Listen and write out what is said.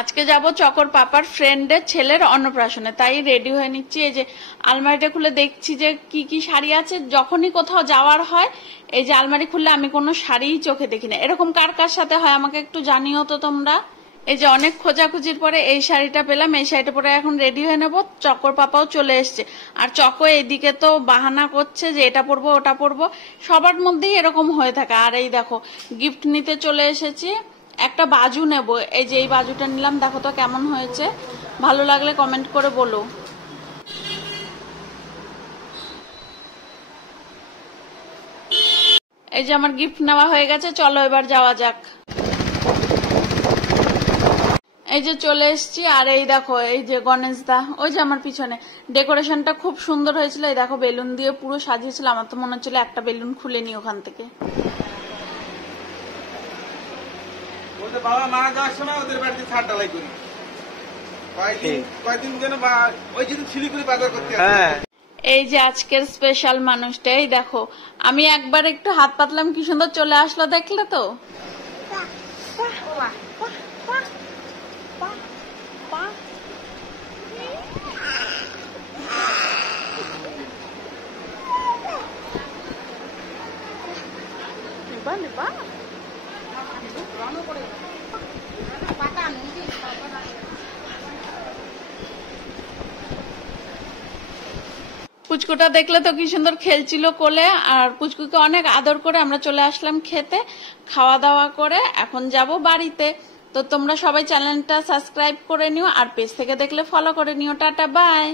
আজকে যাব চকর পাপার ফ্রেন্ডের ছেলের অন্নপ্রাশনে, তাই রেডি হয়ে নিচ্ছি। এই যে আলমারিটা খুলে দেখছি যে কি কি শাড়ি আছে। যখনই কোথাও যাওয়ার হয় এই যে আলমারি খুললে আমি কোনো শাড়িই চোখে দেখি না। এরকম কার কার সাথে হয় আমাকে একটু জানিও তো তোমরা। এই যে অনেক খোঁজাখুঁজির পরে এই শাড়িটা পেলাম, এই শাড়িটা পরে এখন রেডি হয়ে নেবো। চকর পাপাও চলে এসছে, আর চকো এইদিকে তো বাহানা করছে যে এটা পরবো ওটা পরবো, সবার মধ্যেই এরকম হয়ে থাকে। আর এই দেখো গিফট নিতে চলে এসেছি, একটা বাজু নেব। এই যে এই বাজুটা নিলাম, দেখো তো কেমন হয়েছে, ভালো লাগলে কমেন্ট করে বলো। এই যে আমার গিফট নেওয়া হয়ে গেছে, চলো এবার যাওয়া যাক। এই যে চলে এসছি, আর এই দেখো এই যে গণেশ দা ওই যে আমার পিছনে। ডেকোরেশনটা খুব সুন্দর হয়েছিল, এই দেখো বেলুন দিয়ে পুরো সাজিয়েছিল। আমার তো মনে হচ্ছিল একটা বেলুন খুলে নি ওখান থেকে। বাবা মারা যাওয়ার সময় ওদের বাড়িতে ছাড় ঢালাই করি, কয়েকদিন যেন ওই যেদিন শিলিগুড়ি বাজার করতে। এই যে আজকের স্পেশাল মানুষটা, এই দেখো আমি একবার একটু হাত পাতলাম কি সুন্দর চলে আসলো, দেখলে তো। পুচকুটা দেখলে তো কি সুন্দর খেলছিল কোলে, আর পুচকুকে অনেক আদর করে আমরা চলে আসলাম খেতে। খাওয়া দাওয়া করে এখন যাব বাড়িতে। তো তোমরা সবাই চ্যানেলটা সাবস্ক্রাইব করে নিও, আর পেজ থেকে দেখলে ফলো করে নিও। Tata bye.